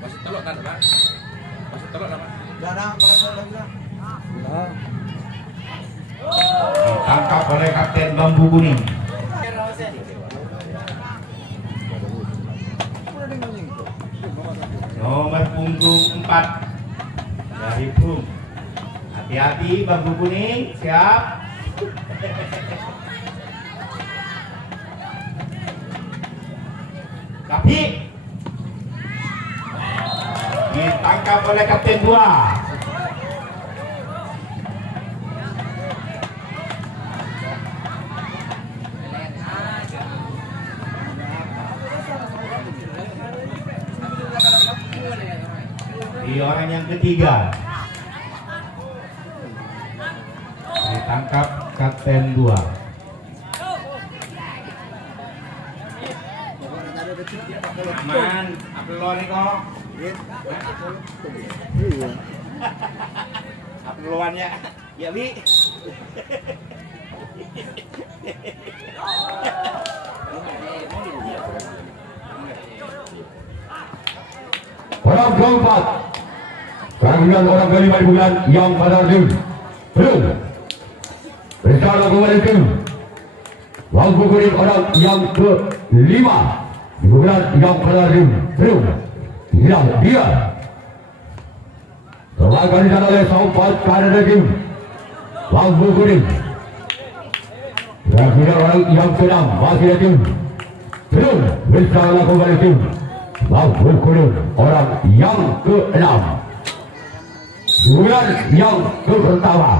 Masih telok kan, Pak? Masih telok lah, Pak. Ditangkap oleh Kapten Bambu Kuning. Nomor punggung 4 dari Bung. Hati-hati Bambu Kuning, siap. Tapi ditangkap oleh Kapten 2. Di orang yang ketiga ditangkap Kapten 2. Aman, upload nih kok. Uploadannya ya Bi. Orang keempat, kemudian orang kelima di bulan yang pada tim belum bersama kembali tim Bambu Kuning orang yang kelima di bulan yang pada tim belum hilang dia terlakukan di sana oleh sempat kanan tim Bambu Kuning. Kemudian orang yang keenam masih tim belum bersama kembali tim Bambu Kuning orang yang ke-6 bulan yang ke-pertama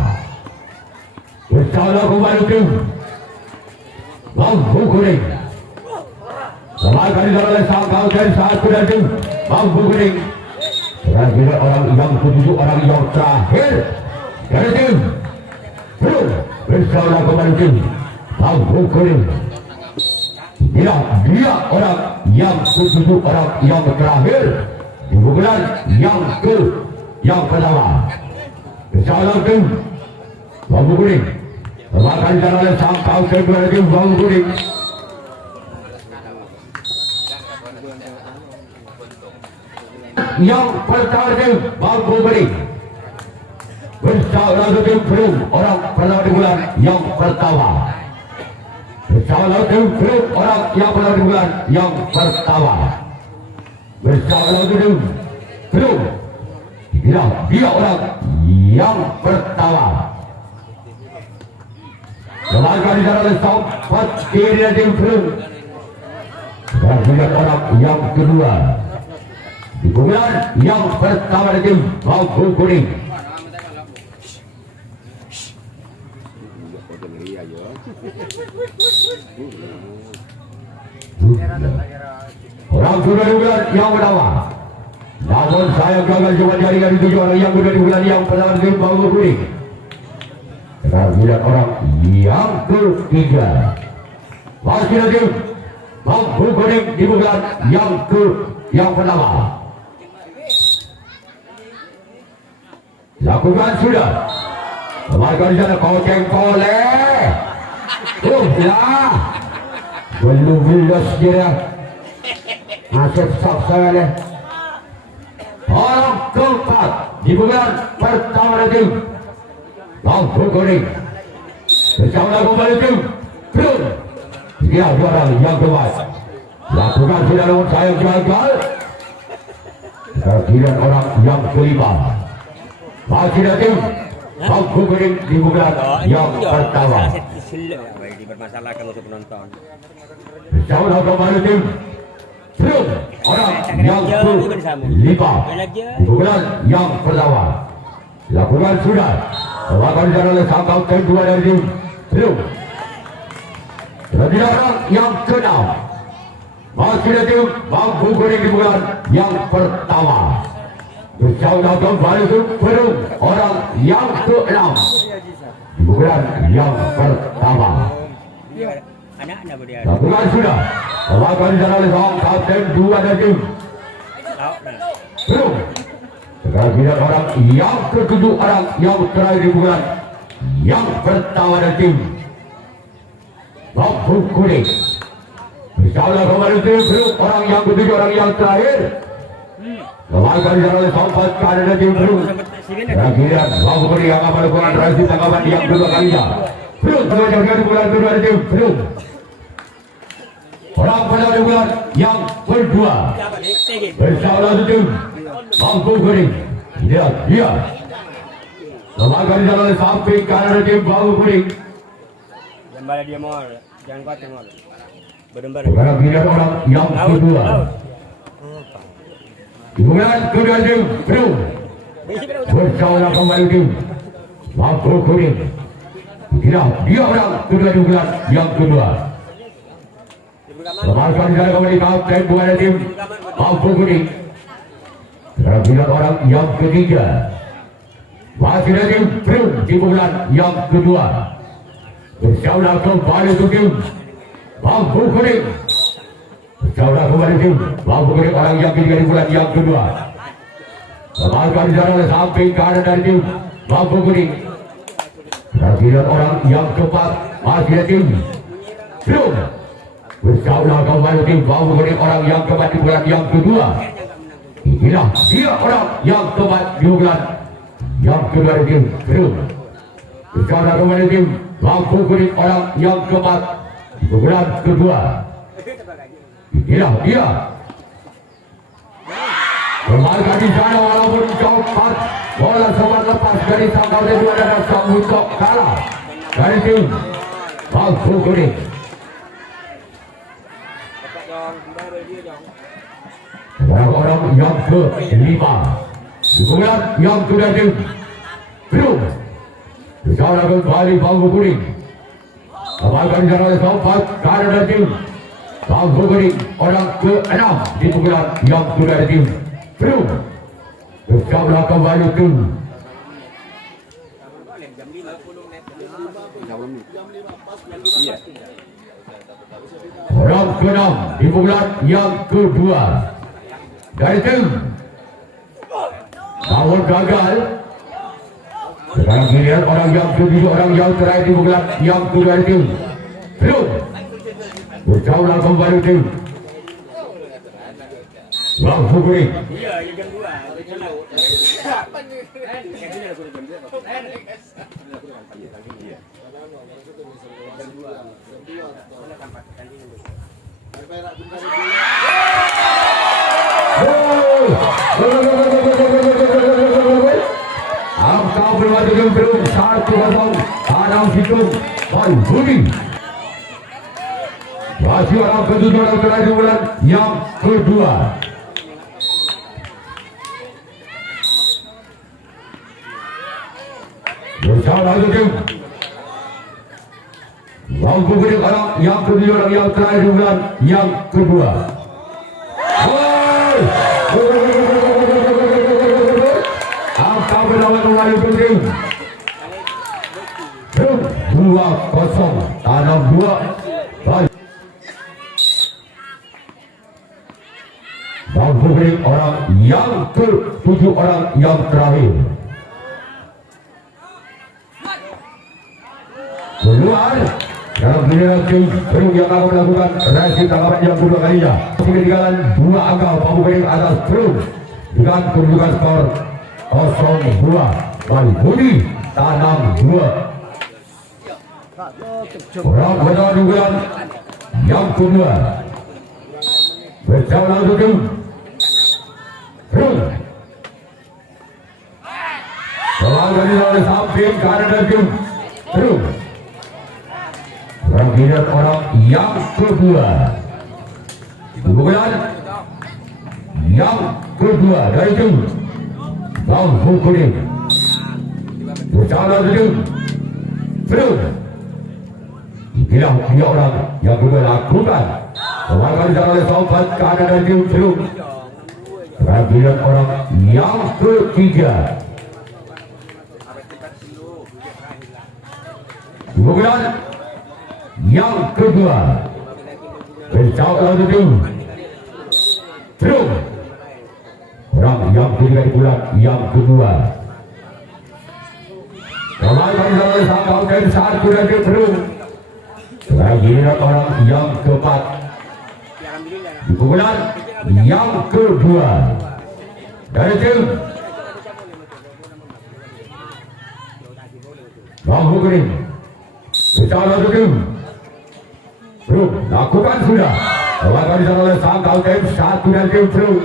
bersama kembali tim Bambu Kuning. Selamat oleh sang kauter saat kuda tim Bambu Kuning. Terakhir orang yang ke-7 orang yang terakhir dari tim belum bersama kembali tim Bambu Kuning. Dia orang yang ke-7 orang yang terakhir di bulan yang pertama bersama tim Bambu Kuning. Makan jalan oleh sang kauter kepada tim Bambu Kuning. Yang pertama tim Bambu Kuning bersama tim belum orang pertama di bulan yang pertama. Bersama tim belum orang yang pertama di bulan yang pertama. Bersama tim belum dia orang yang pertama. Selamat di sana oleh sempat kiri tim belum. Dan orang yang kedua di bulan yang pertama di tim Bambu Kuning. Orang sudah di bulan yang pertama, namun saya gagal coba jaringan itu orang yang sudah di bulan yang pertama di Bambu Kuning. Kemudian orang yang ketiga masih lagi Bambu Kuning di bulan yang pertama. Lakukan sudah. Kemarin di sana koceng koleh. Lah. Belum bilas dia. Masih saksa deh. Orang keempat di bulan pertama itu Bambu Kuning. Bersama kembali tim belum. Dia orang yang kedua. Lakukan sudah namun saya gagal. Kemudian orang yang kelima masih tim Bambu Kuning di bulan yang pertama. Dipermasalahkan untuk penonton. Bersama kembali tim belum orang yang kelima di bulan yang pertama. Lakukan sudah. Lakukan oleh sang kauter 2 dari tim belum. Kemudian orang yang keenam masih tim Bambu Kuning di bulan yang pertama. Bersama kembali tim belum orang yang ke-6 di bulan yang pertama. Lakukan sudah. Lakukan oleh sang kauter 2 dari tim belum. Kemudian orang yang ke-7 orang yang terakhir di bulan yang pertama dari tim Bambu Kuning. Insyaallah kembali tim orang yang ketujuh, orang yang terakhir. Kembali oleh Sampat keadaan tim Brun. Akhirnya bahu beri yang akan melakukan transaksi tanggapan yang kedua kalinya. Brun mengajarkan bulan kedua tim Brun. Orang pada bulan yang kedua. Insyaallah tim mampu beri. Lihat dia. Kembali oleh samping kanan tim bahu beri. Jambal dia mau, jangan kuat mau. Berembar. Akhirnya orang yang kedua. Bulan kedua tim Brun. Bersama kembali tim mampu kuning. Tidak, dia orang kedua di bulan yang kedua. Lepaskan jalan kembali kapten bukan tim mampu kuning. Bila orang yang ketiga. Masih ada tim Brun di bulan yang kedua. Bersama kembali tim mampu kuning. Bersama kembali tim mampu kuning orang yang ketiga di bulan yang kedua. Lepaskan jalan oleh samping kanan dari tim mampu kuning. Bila orang yang keempat masih ada tim Brun. Bersama kembali tim mampu kuning orang yang keempat di bulan yang kedua. Inilah dia orang yang keempat di bulan yang kedua di tim Brun. Bersama kembali tim mampu kuning orang yang keempat di bulan kedua. Inilah dia. Kembali di sana walaupun cepat bola sempat lepas dari tangkal kedua dan sambut kalah dari tim mampu kuning. Orang-orang yang kelima di bulan yang kedua tim Brun. Bersama kembali mampu kuning. Kembali di sana sempat kalah tim mampu kuning orang ke-6 di bulan yang kedua tim Brun. Bersama kembali tim orang ke-6 di bulan yang kedua dari tim Tawon gagal. Sekarang melihat orang yang ke-7, orang yang terakhir di bulan yang kedua dari tim Brun. Bersama kembali tim mampu kuning. Angka bermaju tim Brun 1-0. Adam Situng dan Budi. Masih orang ke-7, orang terakhir di bulan yang kedua. Bersama tim mampu kuning orang yang ke-7, orang yang terakhir di bulan yang kedua. Angka berlawan kembali penting 2-0 tanam 2. Mampu kuning orang yang ke-7, orang yang terakhir. Keluar dalam giliran tim Brun yang akan melakukan reaksi tanggapan yang kedua kalinya. Ketinggalan 2 angka mampu kuning atas Brun dengan kedudukan skor 0-2. Bali Budi tanam 2. Orang kedua di bulan yang kedua. Bersama tim Brun. Kembali oleh samping kanan dan tim Brun. Giliran orang yang kedua di bulan yang kedua dari tim mampu kuning. Bersama tim Brun. Inilah dia orang yang kedua lakukan. Kembali oleh Sampat kanan dari tim Brun. Giliran orang yang ketiga di bulan yang kedua. Bersama tim Brun. Orang yang ketiga di bulan yang kedua. Kembali oleh Sampai dan 1 dari Brun. Giliran orang yang keempat Di pukulan yang kedua dari tim Bambu Kuning. Bicara tim Bro, lakukan sudah. Lakukan di sana oleh sang tim satu dan tim Bro.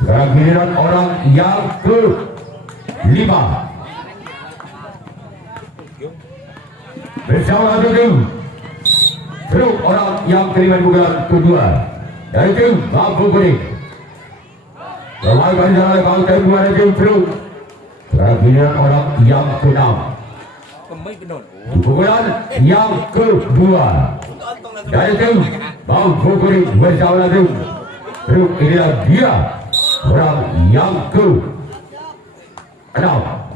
Sekarang giliran orang yang ke-5. Bersama tim Bro, orang yang ke-5 di pukulan kedua dari tim Bambu Kuning. Lakukan di sana oleh tim dua dan tim Bro. Sekarang giliran orang yang ke-6. Pukulan yang kedua dari tim Bambu Kuning bersama tim Bro. Inilah dia orang yang ke-6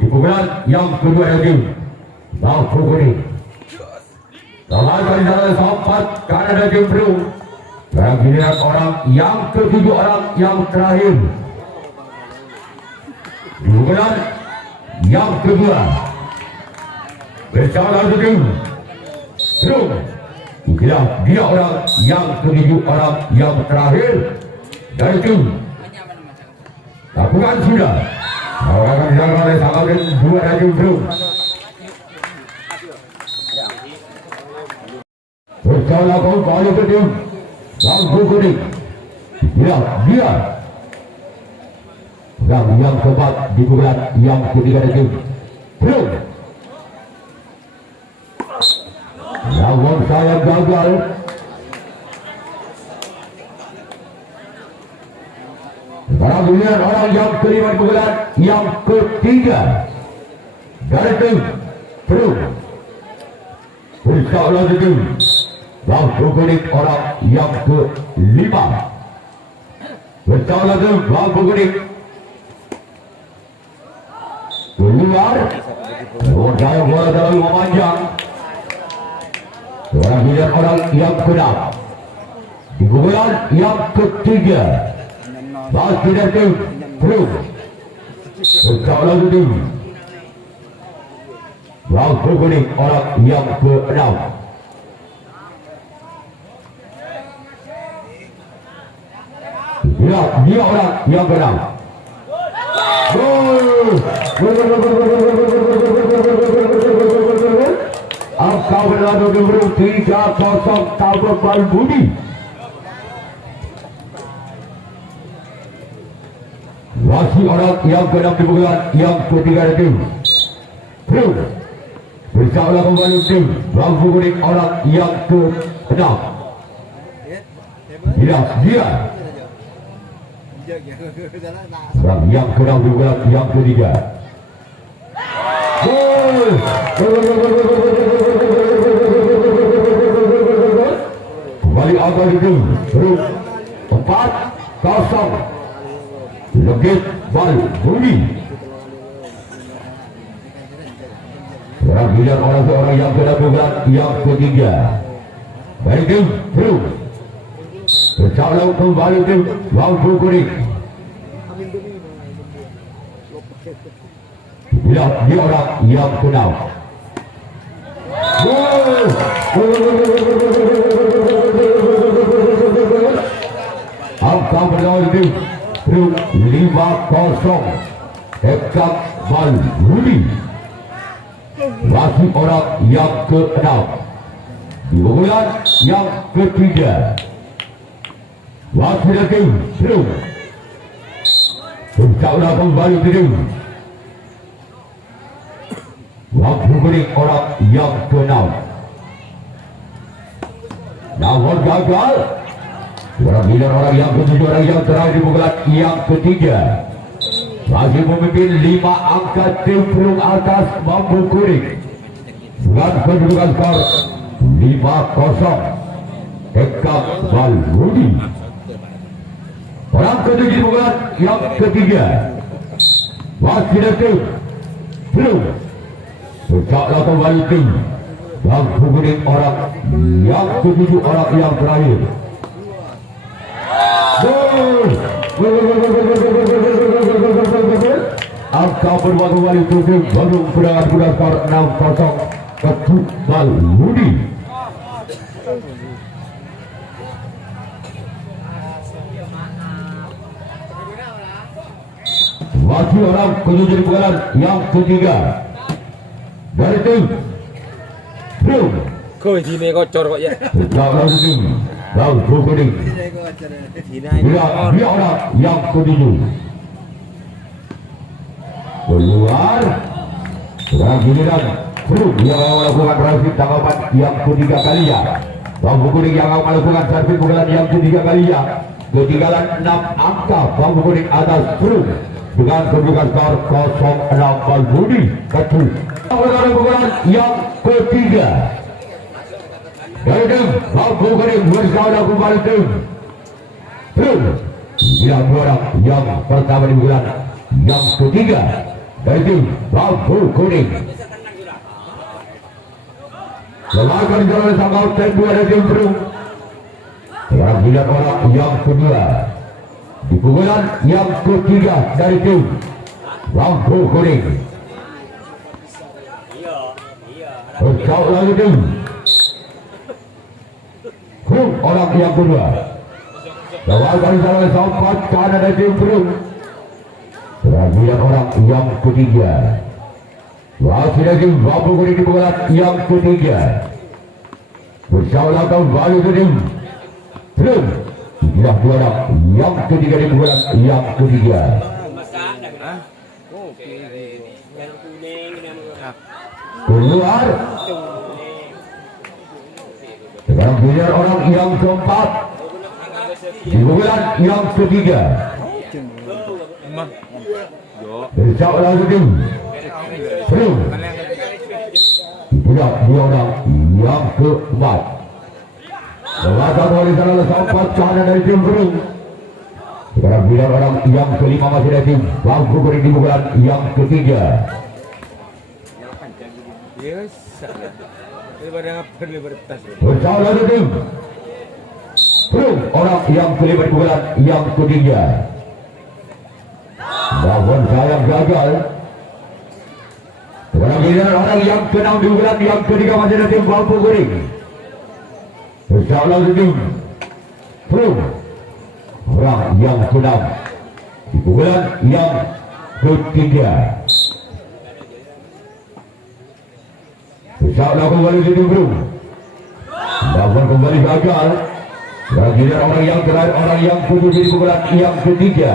di pukulan yang kedua dari tim Bambu Kuning. Lawan kali sana sempat karena dari tim Bro. Sekarang giliran orang yang ke-7, orang yang terakhir di pukulan yang kedua bersama tim Bro. Inilah dia orang yang ke-7, orang yang terakhir dari tim. Lakukan sudah. Akan dilakukan oleh sang kapten dua dari tim Bro. Bersama lakukan kali ke tim Bambu Kuning. Inilah dia yang keempat di pukulan yang ketiga dari tim Bro. Namun saya gagal. Sekarang giliran orang yang kelima di pukulan yang ketiga dari tim Bro. Bersama tim Bambu Kuning orang yang ke-5. Bersama tim Bambu Kuning keluar. Berdaya bola dalam memanjang. Seorang giliran orang yang ke-6 di pukulan yang ketiga masih dari tim Bro. Bersama tim Bambu Kuning orang yang ke-6. Ya, dia orang yang ke-6. Angka berlalu nomor 3-0 Tabur Balbudi. Masih orang yang ke-6 di pukulan yang ketiga dari tim Bro. Bersama kembali tim Bambu Kuning orang yang ke-6. Dia orang yang ke-6 di pukulan yang ketiga. Kembali angka itu Bro. 4-0 Legit Balbudi. Sekarang giliran orang yang ke-6 pukulan yang ketiga dari tim Bro. Bersama kembali tim Bambu Kuning. Ya, dia orang yang ke-6. Angka berlawan tim Bro 5-0 Ekak Balbudi. Masih orang yang ke-6 di pukulan yang ketiga. Masih dari tim Bro. Bersama kembali tim Bambu Kuning orang yang ke-6. Namun gagal. Orang yang ke-7, orang yang terakhir di pukulan yang ketiga. Masih memimpin 5 angka tim Bro atas Bambu Kuning. Dengan kedudukan skor 5-0 Ekak Balbudi. Orang ke-7 di pukulan yang ketiga. Masih dari tim Bro. Bersama kembali tim Bambu Kuning orang yang ke-7, orang yang terakhir. Angka berubah kembali tim Bandung dengan skor 6-0 ke Balbudi. masih orang ketujuh di pukulan yang ketiga dari tim Brum. Kau di ni kocor kok ya. Lawan tim Bang Kuning. Dia orang yang ketujuh. Keluar. Sekarang giliran Brum yang melakukan transit tanggapan yang ketiga kalinya. Bang Kuning yang akan melakukan servis pukulan yang ketiga kalinya. Ketinggalan 6 angka Bang Kuning atas Brum dengan kedudukan skor 0-6 Balbudi Katu. Pukulan yang ketiga dari tim Bang Kuning bersama kembali tim Brum. Yang orang yang pertama di bulan yang ketiga dari tim Bang Kuning. Selamat jalan sangkau tempo dari tim Brum. Sekarang dilihat orang yang kedua di pukulan yang ketiga dari tim Bang Kuning. Berkau lagi tim Brum orang yang kedua. Lawan dari salah sempat kanan dari tim Brum. Sekarang dilihat orang yang ketiga. Masih lagi Bang Kuning di pukulan yang ketiga. Bersama kembali ke tim Brum. Inilah dua orang yang ketiga di pukulan yang ketiga. Keluar. Sekarang biar orang yang keempat di pukulan yang ketiga. Bersama lagi tim Brum. Inilah dua orang yang keempat. Melakukan oleh salah sempat kanan dari tim Brum. Sekarang biar orang yang kelima masih dari tim Bang Kuning di pukulan yang ketiga. Yes. Daripada ngapar lebar tas. Bersama lagi tim Brum orang yang kelima di pukulan yang ketiga. Namun sayang gagal. Sekarang biar orang yang keenam di pukulan yang ketiga masih dari tim Bang Kuning. Bersama lagi tim Brum orang yang keenam di pukulan yang ketiga. Bersama kembali tim Brum. Namun kembali gagal. Bagi orang yang terakhir orang yang ketujuh di pukulan yang ketiga.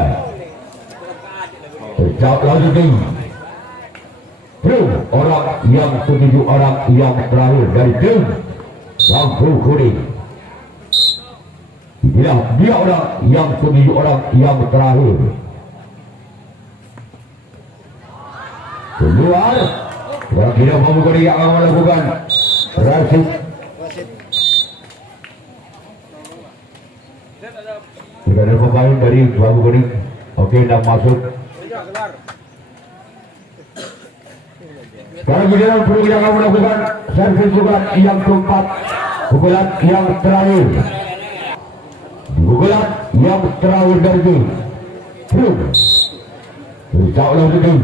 Bersama lagi tim Brum orang yang ketujuh orang yang terakhir dari tim Bang Kuning. Dia orang yang ketujuh orang yang terakhir. Keluar. Orang tidak Bang Kuning yang akan melakukan transit. Sudah ada pemain dari Bang Kuning. Oke, dah masuk. Sekarang giliran Brum yang akan melakukan servis pukulan yang keempat. Pukulan yang terakhir. Pukulan yang terakhir dari tim Brum. Bersama lagi tim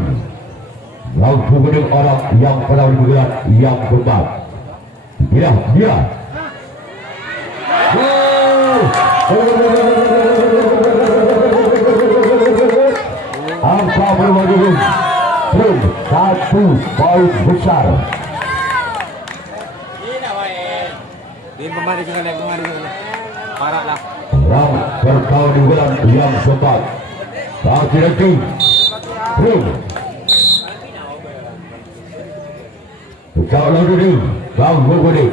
Bang Kuning orang yang pertama di pukulan yang keempat. Dia. Angka bermaju Brum 1 poin besar. Dia pemain dengan yang kemarin parah lah. Yang berkau di bulan yang keempat. Masih lagi Brum. Bersama lagi tim Bang Kuning.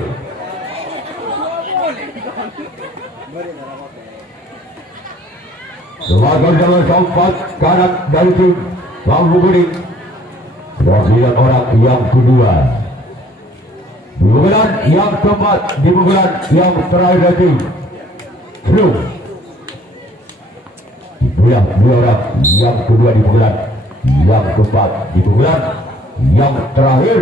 Semakin dalam sempat kanan dari tim Bang Kuning. Sembilan orang yang kedua. Di pukulan yang keempat, di pukulan yang terakhir dari tim Brum. Dua orang yang kedua di pukulan yang keempat, di pukulan yang terakhir.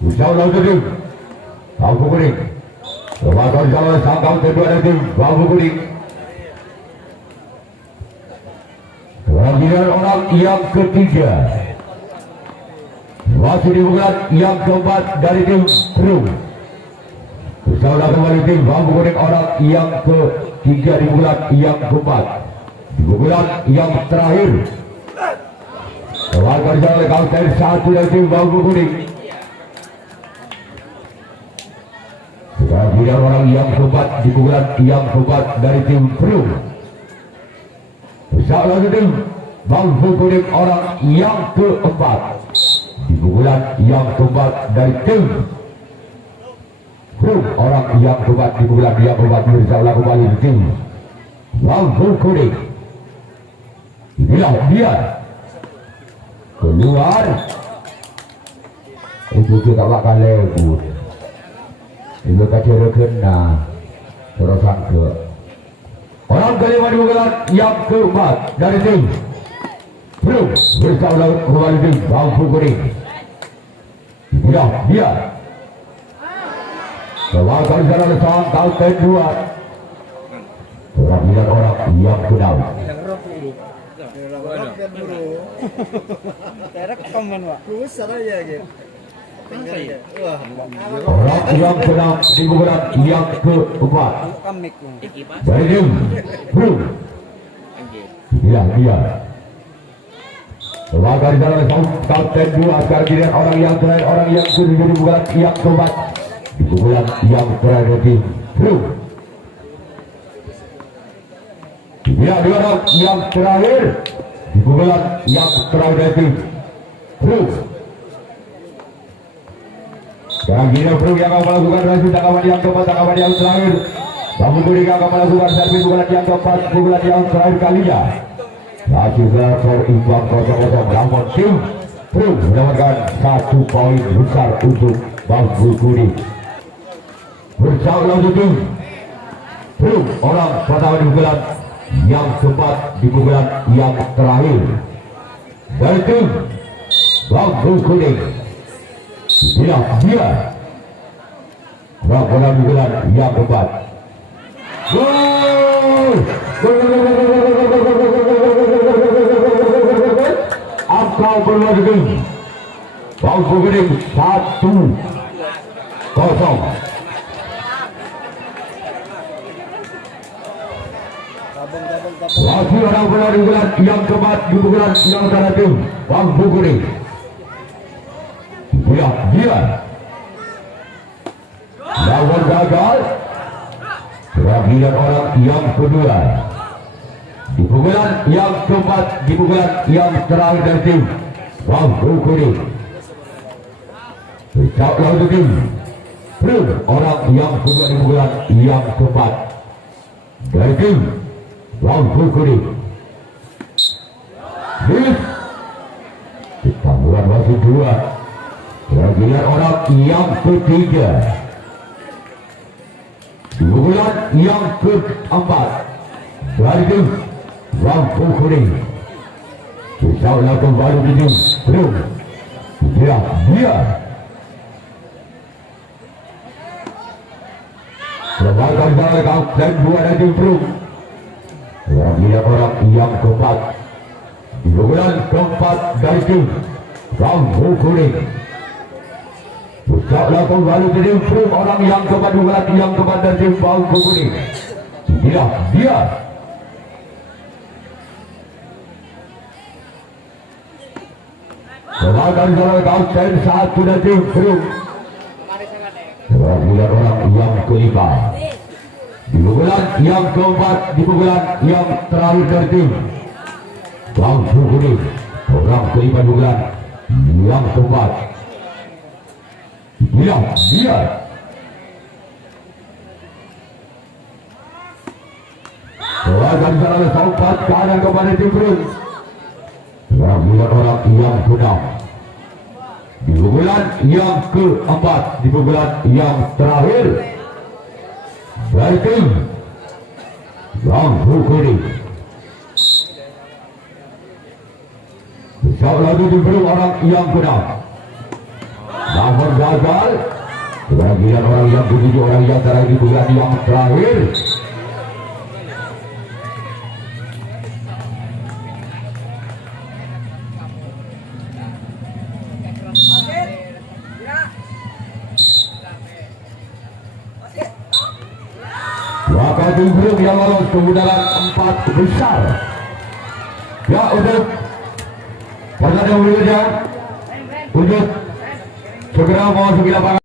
Bersama lagi tim Bang Kuning. Semakin dalam sangkam kedua dari tim Bang Kuning. Pemilihan orang yang ketiga. Masih di pukulan yang keempat dari tim Brum. Bersama kembali tim Bang Kuning orang yang ketiga di pukulan yang keempat. di pukulan yang terakhir. Warga oleh kaunter 1 dari tim Bangku Kuning. Kemudian orang yang keempat di pukulan yang keempat dari tim Perum. Bersama tim Bangku Kuning orang yang keempat di pukulan yang keempat dari tim Perum. Orang yang keempat di pukulan yang keempat bersama kembali di tim Bangku Kuning. Inilah dia keluar. Itu kita bakal lewat. Itu kacau kena terusan ke orang kelima di pukulan yang keempat dari tim Perum bersama kembali tim Bangku Kuning. Inilah dia keluarkan sana oleh sang kaunter 2. Orang lihat orang yang kenal. Orang yang kenal di pukulan yang keempat dari tim Perum. Inilah dia keluarkan sana oleh sang kaunter 2. Sekarang dilihat orang yang terakhir, orang yang kedua di pukulan yang keempat di pukulan yang terakhir tim Perum. Inilah dia orang yang terakhir di pukulan yang terakhir dari tim Perum. Sekarang gini Perum yang akan melakukan rasi tangkapan yang keempat, tangkapan yang terakhir. Bangku Kuning akan melakukan servis pukulan yang keempat, pukulan yang terakhir kalinya. Hasil skor imbang 0-0. Namun tim Perum mendapatkan 1 poin besar untuk Bangku Kuning. Bersama tim Perum orang pertama di pukulan yang keempat di pukulan yang terakhir dari tim Bangku Kuning. Inilah dia orang pertama di pukulan yang keempat. Gol! Angka berlalu tim Bangku Kuning 1-0. Lagi orang bola di bulan yang keempat di pukulan yang antara tim Bangku Kuning. Inilah dia lawan gagal. Terakhir orang yang kedua di pukulan yang keempat di pukulan yang terakhir dari tim Bangku Kuning. Sejak lawan tim Perum orang yang kedua di pukulan yang keempat dari tim Bangku Kuning. Kita buat masih 2. Terakhir orang yang ketiga di pukulan yang keempat dari tim Bangku Kuning. Kita ulang kembali di tim Perum. Dia Lembaga dari kaunter 2 dari tim Perum. Terakhir orang yang keempat di pukulan keempat dari tim Bangku Kuning. Pusatlah kembali di tim Perum orang yang keempat di pukulan yang keempat dari tim Bangku Kuning. Inilah dia lembaga dari kaunter 1 dari tim Perum. Terakhir orang yang kelima di pukulan yang keempat di pukulan yang terakhir dari tim Bangku Kuning. Orang kelima di pukulan yang keempat. Inilah dia Keluarkan salah keempat kanan kepada tim Perum. Terakhir orang yang keenam di pukulan yang keempat di pukulan yang terakhir dari tim Bangku Kuning. Besar lagi di Perum orang yang keenam. Namun gagal. Kebagian orang yang ketujuh, orang yang terakhir di pukulan yang terakhir. Wakil tim Perum yang lolos ke putaran 4 besar. Ya untuk pertandingan berikutnya untuk segera mau lapangan.